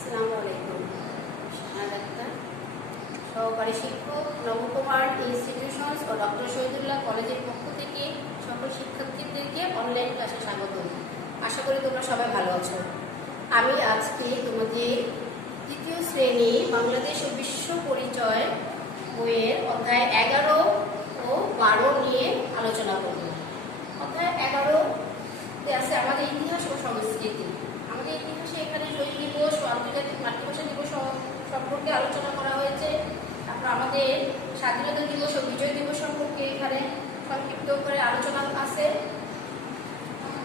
আসসালামু আলাইকুম। শাহাদ আক্তার সহকারী শিক্ষক, নবকুমার ইনস্টিটিউশনস ও ডক্টর শহীদুল্লাহ কলেজের পক্ষ থেকে সকল শিক্ষার্থীদেরকে অনলাইন ক্লাসে স্বাগত। আশা করি তোমরা সবাই ভালো আছো। আমি আজকে তোমাদের তৃতীয় শ্রেণি বাংলাদেশ ও বিশ্ব পরিচয় বইয়ের অধ্যায় এগারো ও বারো নিয়ে আলোচনা করব। অধ্যায় এগারো আছে আমাদের ইতিহাস ও সংস্কৃতি। আমাদের ইতিহাসে এখানে শহীদ দিবস ও আন্তর্জাতিক মাতৃভাষা দিবস সম্পর্কে আলোচনা করা হয়েছে। তারপর আমাদের স্বাধীনতা দিবস ও বিজয় দিবস সম্পর্কে এখানে সংক্ষিপ্ত করে আলোচনা আছে।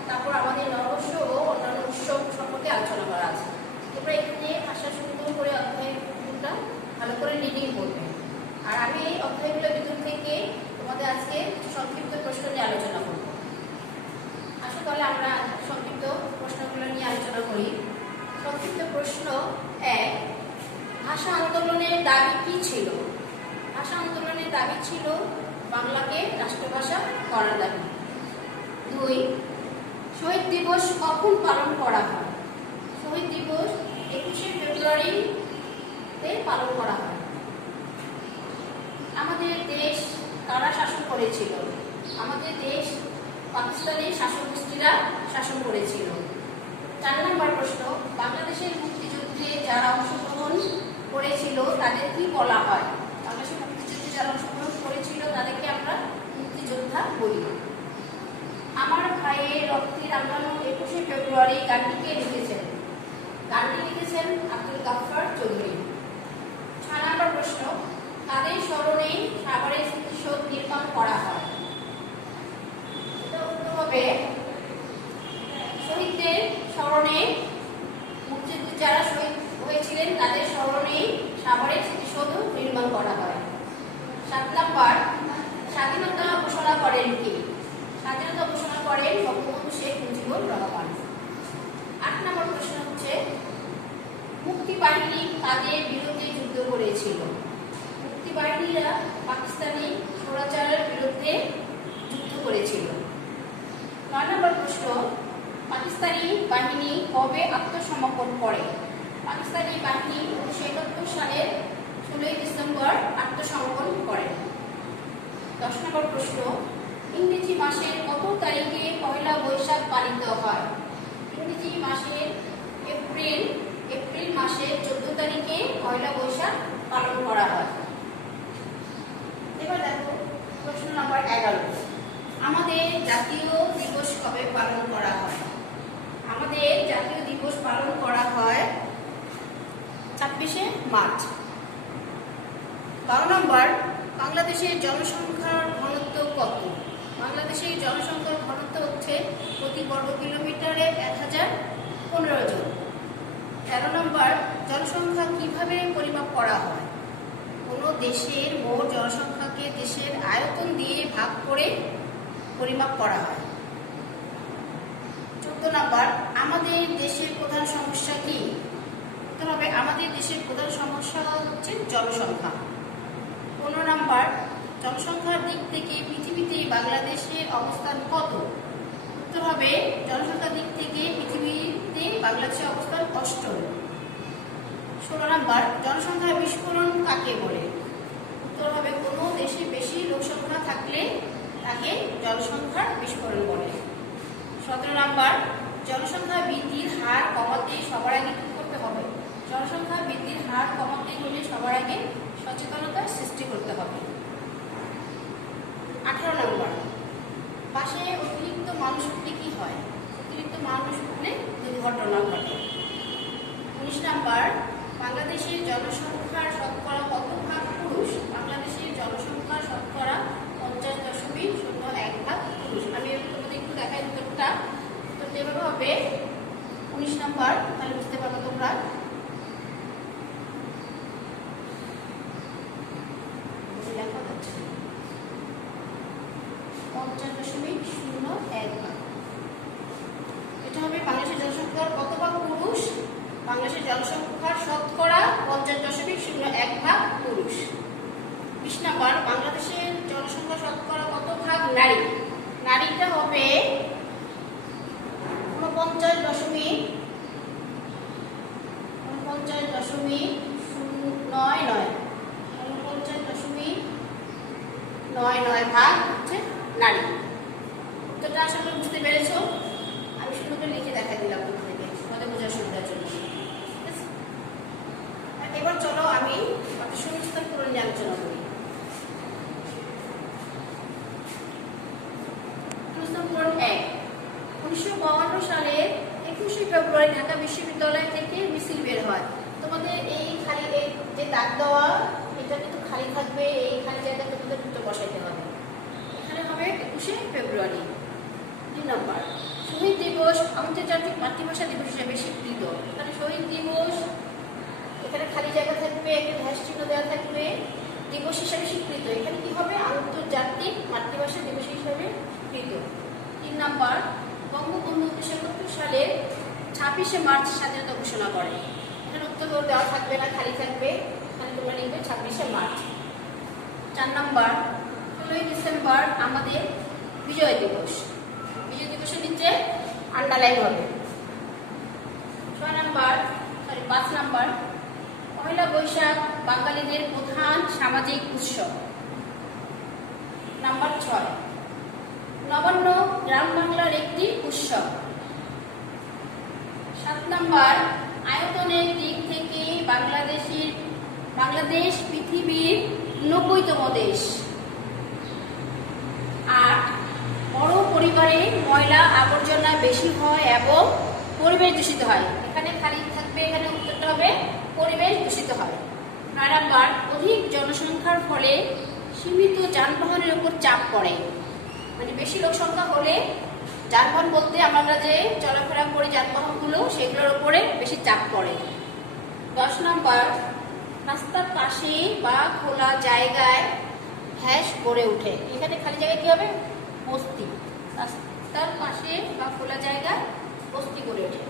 তারপর আমাদের নববর্ষ ও অন্যান্য উৎসব সম্পর্কে আলোচনা করা আছে তোমরা এখানে ভাষা সুন্দর করে অধ্যায়গুলোটা ভালো করে রিডিং করবে আর আমি এই অধ্যায়গুলোর ভিতর থেকে তোমাদের আজকে কিছু সংক্ষিপ্ত প্রশ্ন নিয়ে আলোচনা করব আসো তাহলে আমরা সংক্ষিপ্ত প্রশ্নগুলো নিয়ে আলোচনা করি সংক্ষিপ্ত প্রশ্ন এক, ভাষা আন্দোলনের দাবি কি ছিল? ভাষা আন্দোলনের দাবি ছিল বাংলাকে রাষ্ট্রভাষা করার দাবি। দুই, শহীদ দিবস কখন পালন করা হয়? শহীদ দিবস একুশে ফেব্রুয়ারিতে পালন করা হয়। আমাদের দেশ কারা শাসন করেছিল? আমাদের দেশ পাকিস্তানি শাসক গোষ্ঠীরা শাসন করেছিল। চার নম্বর প্রশ্ন, বাংলাদেশের মুক্তিযুদ্ধে যারা অংশগ্রহণ করেছিল, তাদের কি বলা হয়? বাংলাদেশের মুক্তিযুদ্ধে যারা অংশগ্রহণ করেছিল, তাদেরকে আমরা মুক্তিযোদ্ধা বলি। আমার ভাইয়ের রক্তের রাঙানো একুশে ফেব্রুয়ারি গানটিকে লিখেছেন। গানটি লিখেছেন আব্দুল গাফফার চৌধুরী ছয় নম্বর প্রশ্ন তাদের স্মরণে সাভারের স্মৃতিসৌধ নির্মাণ করা হয় এটা উত্তর হবে শহীদদের স্মরণে মুক্তিযুদ্ধে যারা শহীদ হয়েছিলেন তাদের স্মরণে সাভারের স্মৃতিসৌধ নির্মাণ করা হয় সাত নম্বর স্বাধীনতা করেন কে? স্বাধীনতা ঘোষণা করেন বঙ্গবন্ধু শেখ মুজিবুর রহমান। আট নম্বর প্রশ্ন হচ্ছে মুক্তিবাহিনী তাদের বিরুদ্ধে যুদ্ধ করেছিল? মুক্তিবাহিনীরা পাকিস্তানি স্বৈরাচারের বিরুদ্ধে যুদ্ধ করেছিল। নয় নম্বর প্রশ্ন, পাকিস্তানি বাহিনী কবে আত্মসমর্পণ করে? পাকিস্তানি বাহিনী উনিশশো একাত্তর সালের ষোলোই ডিসেম্বর আত্মসমর্পণ করে। দশ নম্বর প্রশ্ন ইংরেজি মাসের কত তারিখে পয়লা বৈশাখ পালিত হয়। ইংরেজি মাসের এপ্রিল এপ্রিল মাসের চোদ্দ তারিখে পয়লা বৈশাখ পালন করা হয়। এবার দেখো প্রশ্ন নম্বর এগারো। আমাদের জাতীয় দিবস কবে পালন করা হয়? আমাদের জাতীয় দিবস পালন করা হয় ছাব্বিশে মার্চ। বারো নম্বর, বাংলাদেশের জনসংখ্যার ঘনত্ব কত? বাংলাদেশের জনসংখ্যার ঘনত্ব হচ্ছে প্রতি বর্গ কিলোমিটারে এক হাজার পনেরো জন। তেরো নম্বর, জনসংখ্যা কীভাবে পরিমাপ করা হয়? কোনো দেশের মোট জনসংখ্যাকে দেশের আয়তন দিয়ে ভাগ করে পরিমাপ করা হয়। চোদ্দ নম্বর, আমাদের দেশের প্রধান সমস্যা কি? হবে, আমাদের দেশের প্রধান সমস্যা হচ্ছে জনসংখ্যা। পনেরো নম্বর জনসংখ্যার দিক থেকে পৃথিবীতে বাংলাদেশের অবস্থান কত? উত্তর হবে জনসংখ্যার দিক থেকে পৃথিবীতে বাংলাদেশের অবস্থান অষ্টম। ষোলো নম্বর জনসংখ্যা বিস্ফোরণ কাকে বলে? উত্তর হবে কোনো দেশে বেশি লোকসংখ্যা থাকলে তাকে জনসংখ্যার বিস্ফোরণ বলে। সতেরো নম্বর, জনসংখ্যা বৃদ্ধির হার কমাতে সবার আগে কি করতে হবে? জনসংখ্যা বৃদ্ধির হার কমাতে হলে সবার আগে সচেতনতা সৃষ্টি করতে হবে। আঠারো নম্বর। পাশে অতিরিক্ত মানুষ উঠলে কি হয়? অতিরিক্ত মানুষ উঠলে দুর্ঘটনা ঘটে। উনিশ নাম্বার বাংলাদেশের জনসংখ্যার শতকরা কত ভাগ পুরুষ বাংলাদেশের জনসংখ্যার শতকরা পঞ্চাশ দশমিক শূন্য এক ভাগ পুরুষ আমি এবার তোমাদের একটু দেখাই উত্তরটা উত্তরটা এভাবে হবে উনিশ নাম্বার তাহলে বুঝতে পারবে তোমরা দেখা যাচ্ছে পঞ্চাশ দশমিক শূন্য এক। এটা হবে বাংলাদেশের জনসংখ্যার কত ভাগ পুরুষ? বাংলাদেশের জনসংখ্যার শতকরা পঞ্চাশ দশমিক শূন্য এক ভাগ পুরুষ। বিশ নাম্বার, বাংলাদেশের জনসংখ্যা শতকরা কত ভাগ নারী? নারীটা হবে উনপঞ্চাশ দশমিক উনপঞ্চাশ দশমিক নয় নয়। উনপঞ্চাশ দশমিক নয় নয় ভাগ হচ্ছে নারী। উত্তরটা আশা করি বুঝতে পেরেছ? আমি করে লিখে দেখা দিলাম তোমাদের বোঝার সুবিধার জন্য। এবার চলো আমি শূন্যস্থান পূরণ নিয়ে আলোচনা করি। উনিশশো একুশে ফেব্রুয়ারি বিশ্ববিদ্যালয় থেকে বের হয়। তোমাদের এই খালি যে দাগ দেওয়া, এটা কিন্তু খালি থাকবে, এই খালি জায়গায় তোমাদের দুটো বসাইতে হবে। একুশে ফেব্রুয়ারি, দুই নম্বর। শহীদ দিবস আন্তর্জাতিক মাতৃভাষা দিবস হিসেবে স্বীকৃত এখানে শহীদ দিবস, এখানে খালি জায়গা থাকবে একটা ধ্যাস চিহ্ন দেওয়া থাকবে, দিবস হিসাবে স্বীকৃত এখানে কি হবে? আন্তর্জাতিক মাতৃভাষা দিবস হিসাবে স্বীকৃত তিন নাম্বার, বঙ্গবন্ধু উনিশশো একাত্তর সালে ছাব্বিশে মার্চ স্বাধীনতা ঘোষণা করে। এখানে উত্তর দেওয়া থাকবে না, খালি থাকবে। এখানে তোমরা লিখবে ছাব্বিশে মার্চ। চার নম্বর, ষোলোই ডিসেম্বর আমাদের বিজয় দিবস। বিজয় দিবসের নিচে আন্ডারলাইন হবে। ছয় নাম্বার সরি পাঁচ নাম্বার পয়লা বৈশাখ, বাঙালিদের প্রধান সামাজিক উৎসব। নাম্বার ছয়, নবান্ন গ্রাম বাংলার একটি উৎসব। সাত নাম্বার আয়তনের দিক থেকে বাংলাদেশের, বাংলাদেশ পৃথিবীর নব্বইতম দেশ আট বড় পরিবারে ময়লা আবর্জনা বেশি হয় এবং পরিবেশ দূষিত হয়। এখানে খালি থাকবে, এখানে উত্তরটা হবে, পরিবেশ দূষিত হয়। নয় অধিক জনসংখ্যার ফলে সীমিত যানবাহনের উপর চাপ পড়ে। মানে বেশি লোক সংখ্যা হলে যানবাহন বলতে আমরা যে চলাফেরা করি যানবাহনগুলো, সেগুলোর উপরে বেশি চাপ পড়ে। দশ নম্বর, রাস্তার পাশে বা খোলা জায়গায় হ্যাশ গড়ে ওঠে। এখানে খালি জায়গায় কি হবে? বস্তি রাস্তার পাশে বা খোলা জায়গায় বস্তি গড়ে ওঠে।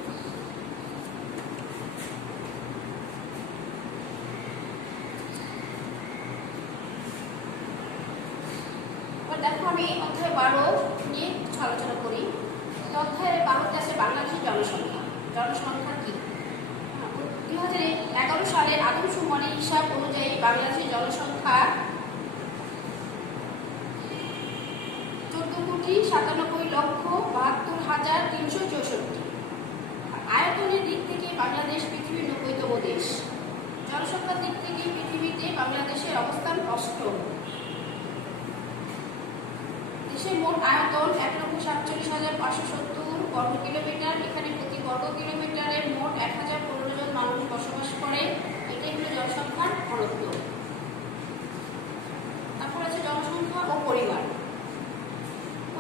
দেখো আমি অধ্যায় বারো নিয়ে কিছু আলোচনা করি। অধ্যায় বারোতে আছে বাংলাদেশের জনসংখ্যা। জনসংখ্যা কি? দুই হাজার এগারো সালের আদমশুমারি হিসাব অনুযায়ী বাংলাদেশের জনসংখ্যা চোদ্দ কোটি সাতানব্বই লক্ষ বাহাত্তর হাজার তিনশো চৌষট্টি। আয়তনের দিক থেকে বাংলাদেশ পৃথিবীর নব্বইতম দেশ। জনসংখ্যার দিক থেকে পৃথিবীতে বাংলাদেশের অবস্থান অষ্টম। দেশের মোট আয়তন এক লক্ষ সাতচল্লিশ হাজার পাঁচশো সত্তর বর্গ কিলোমিটার। এখানে প্রতি বর্গ কিলোমিটারে মোট এক হাজার পনেরো জন মানুষ বসবাস করে। এটাই হলো জনসংখ্যার ঘনত্ব। তারপর আছে জনসংখ্যা ও পরিবার।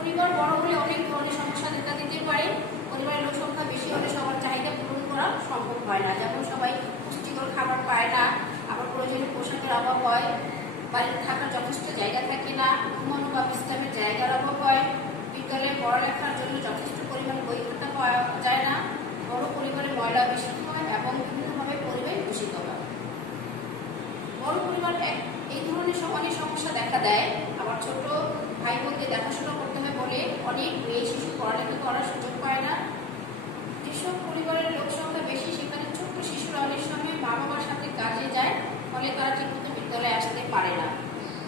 পরিবার বড় হলে অনেক ধরনের সমস্যা দেখা দিতে পারে। পরিবারের লোক সংখ্যা বেশি হলে সবার চাহিদা পূরণ করা সম্ভব হয় না। যেমন সবাই পুষ্টিকর খাবার পায় না, আবার প্রয়োজনীয় পোশাকের অভাব হয়, বাড়িতে থাকার যথেষ্ট জায়গা থাকে না, ঘুমানো বা বিশ্রামের জায়গার অভাব হয়, বিদ্যালয়ে পড়ালেখার জন্য যথেষ্ট পরিমাণ বই খাতা পাওয়া যায় না, বড় পরিবারে ময়লা বেশি হয় এবং বিভিন্নভাবে পরিবেশ দূষিত হয়। বড় পরিবার এই ধরনের অনেক সমস্যা দেখা দেয়। আবার ছোট ভাই বোনদের দেখাশোনা করতে হয় বলে অনেক মেয়ে শিশু পড়ালেখা করার সুযোগ পায় না। যেসব পরিবারের লোক সংখ্যা বেশি, সেখানে ছোট্ট শিশুরা অনেক সময় মা বাবার সাথে কাজে যায়, ফলে তারা ঠিকমতো বিদ্যালয়ে আসতে পারে না।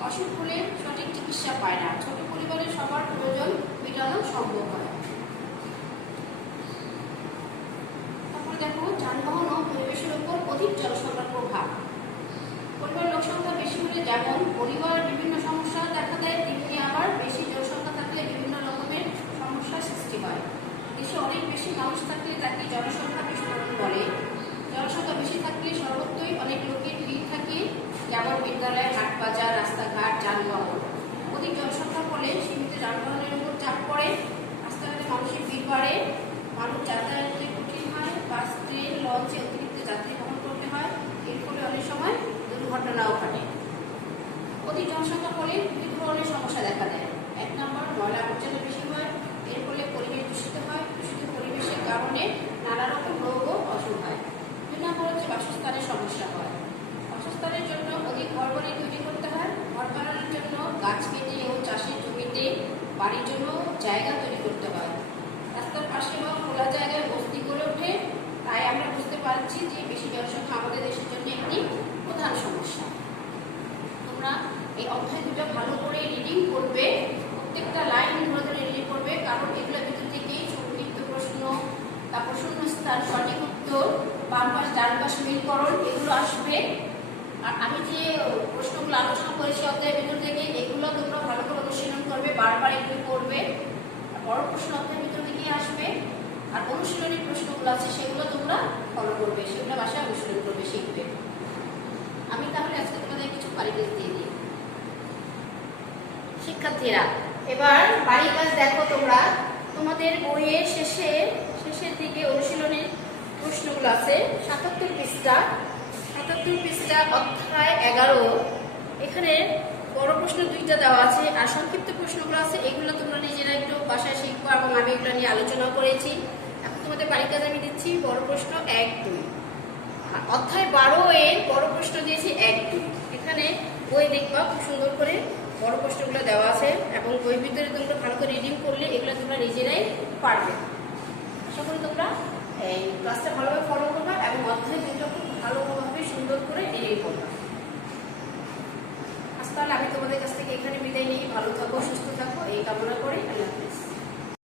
অসুখ হলে সঠিক চিকিৎসা পায় না। ছোট পরিবারের সবার প্রয়োজন মেটানো সম্ভব হয়। তারপরে দেখো, যানবাহন ও পরিবেশের উপর অধিক জনসংখ্যার প্রভাব। পরিবারের লোক সংখ্যা বেশি হলে যেমন পরিবার, বিভিন্ন সমস্যা দেখা দেয় তেমনি আবার বেশি জনসংখ্যা থাকলে বিভিন্ন রকমের সমস্যার সৃষ্টি হয় দেশে অনেক বেশি মানুষ থাকলে তাকে জনসংখ্যা বিস্ফোরণ বলে। জনসংখ্যা বেশি থাকলে সর্বত্রই অনেক লোকের ভিড় থাকে যেমন বিদ্যালয় হাট বাজার রাস্তাঘাট যানবাহন অধিক জনসংখ্যার ফলে সীমিত যানবাহনের উপর চাপ পড়ে রাস্তাঘাটে মানুষের ভিড় বাড়ে মানুষ যাতায়াতে কঠিন হয় বাস ট্রেন লঞ্চে অতিরিক্ত যাত্রী বহন করতে হয় এর ফলে অনেক সময় দুর্ঘটনাও ঘটে অধিক জনসংখ্যার ফলে দুই ধরনের সমস্যা দেখা দেয় এক নম্বর ময়লা আবর্জনা বেশি হয় এর ফলে পরিবেশ দূষিত হয় দূষিত কারণে নানা রকম রোগ ও অসুখ হয়। দুই নম্বর হচ্ছে বাসস্থানের সমস্যা হয়। বাসস্থানের জন্য অধিক ঘর তৈরি করতে হয়। ঘর বানানোর জন্য গাছ কেটে ও চাষের জমিতে বাড়ির জন্য জায়গা তৈরি করতে হয়। রাস্তার পাশে বা খোলা জায়গায় বস্তি গড়ে ওঠে। তাই আমরা বুঝতে পারছি যে বেশি জনসংখ্যা আমাদের দেশের জন্য একটি প্রধান সমস্যা। তোমরা এই অধ্যায় দুটো ভালো করে রিডিং করবে প্রত্যেকটা লাইন ধরে ধরে রিডিং করবে কারণ এগুলোর ভিতর থেকেই সংক্ষিপ্ত প্রশ্ন তারপর শূন্যস্থান সঠিক উত্তর বাম পাশ ডান পাশ এগুলো আসবে। আর আমি যে প্রশ্নগুলো আলোচনা করেছি অধ্যায়ের ভিতর থেকে, এগুলো তোমরা ভালো করে অনুশীলন করবে, বারবার এগুলো করবে বড় প্রশ্ন অধ্যায়ের ভিতর থেকেই আসবে। আর অনুশীলনী প্রশ্নগুলো আছে, সেগুলো তোমরা ফলো করবে, সেগুলো বাসায় অনুশীলন করবে, শিখবে। আমি তাহলে আজকে তোমাদের কিছু পারিকাজ দিয়ে দিই। শিক্ষার্থীরা, এবার বাড়ির কাজ দেখো তোমরা। তোমাদের বইয়ের শেষে, শেষের দিকে অনুশীলনের আছে, সাতাত্তর পৃষ্ঠা। সাতাত্তর পৃষ্ঠা, অধ্যায় এগারো। এখানে বড় প্রশ্ন দুইটা দেওয়া আছে আর সংক্ষিপ্ত প্রশ্নগুলো আছে। এগুলো তোমরা নিজেরা একটু বাসায় শিখব এবং আমি এগুলো নিয়ে আলোচনা করেছি। এখন তোমাদের বাড়ির কাজ আমি দিচ্ছি। বড় প্রশ্ন এক দুই। অধ্যায় বারো এর বড় প্রশ্ন দিয়েছি এক দুই। এখানে বই দেখবা, খুব সুন্দর করে বড় প্রশ্নগুলো দেওয়া আছে এবং বই ভিতরে তোমরা ভালো করে রিডিং করলে এগুলো তোমরা নিজেরাই পারবে। আশা করি তোমরা এই ক্লাসটা ভালোভাবে ফলো করবা এবং অধ্যায় দুটো খুব ভালোভাবে সুন্দর করে রিডিং করবা। আজ তাহলে আমি তোমাদের কাছ থেকে এখানে বিদায় নিই। ভালো থাকো, সুস্থ থাকো, এই কামনা করে। আল্লাহ।